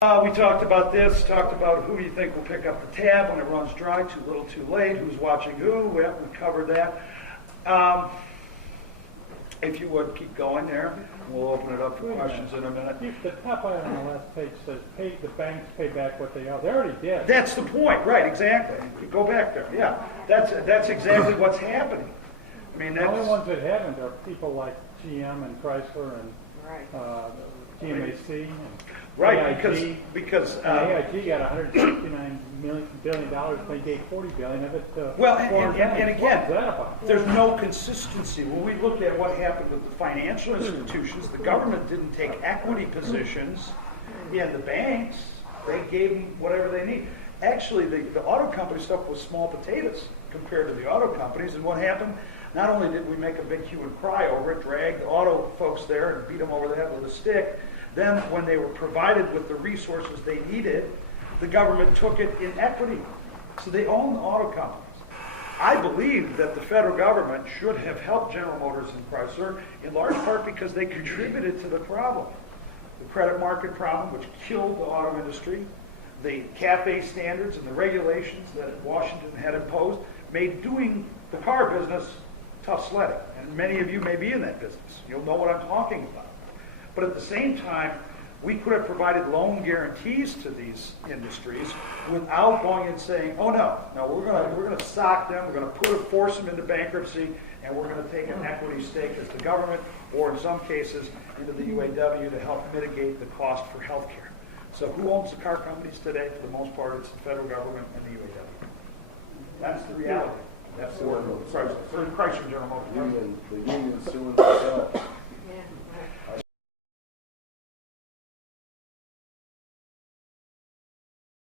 We talked about this, talked about who you think will pick up the tab when it runs dry, too little, too late, who's watching who. We covered that. If you would, keep going there. We'll open it up for questions in a minute. The top item on the last page says the banks pay back what they owe. They already did. That's the point, right, exactly. Go back there, yeah. That's exactly what's happening. I mean, the only ones that haven't are people like GM and Chrysler and GMAC and right, AIG. because AIG got $169 billion. They gave $40 billion of it to and again, that about? there's no consistency. When we look at what happened with the financial institutions, the government didn't take equity positions in the banks. They gave them whatever they need. Actually, the auto company stuff was small potatoes compared to the auto companies. And what happened? Not only did we make a big hue and cry over it, drag the auto folks there and beat them over the head with a stick, then when they were provided with the resources they needed, the government took it in equity. So they own the auto companies. I believe that the federal government should have helped General Motors and Chrysler in large part because they contributed to the problem. The credit market problem, which killed the auto industry, the CAFE standards and the regulations that Washington had imposed made doing the car business tough sledding. And many of you may be in that business. You'll know what I'm talking about. But at the same time, we could have provided loan guarantees to these industries without going and saying, "Oh no, we're going to sock them, we're going to force them into bankruptcy, and we're going to take an equity stake as the government, or in some cases into the UAW to help mitigate the cost for health care." So who owns the car companies today? For the most part, it's the federal government and the UAW. That's the reality. That's the word. Sorry, Chrysler General Motors. The union suing themselves.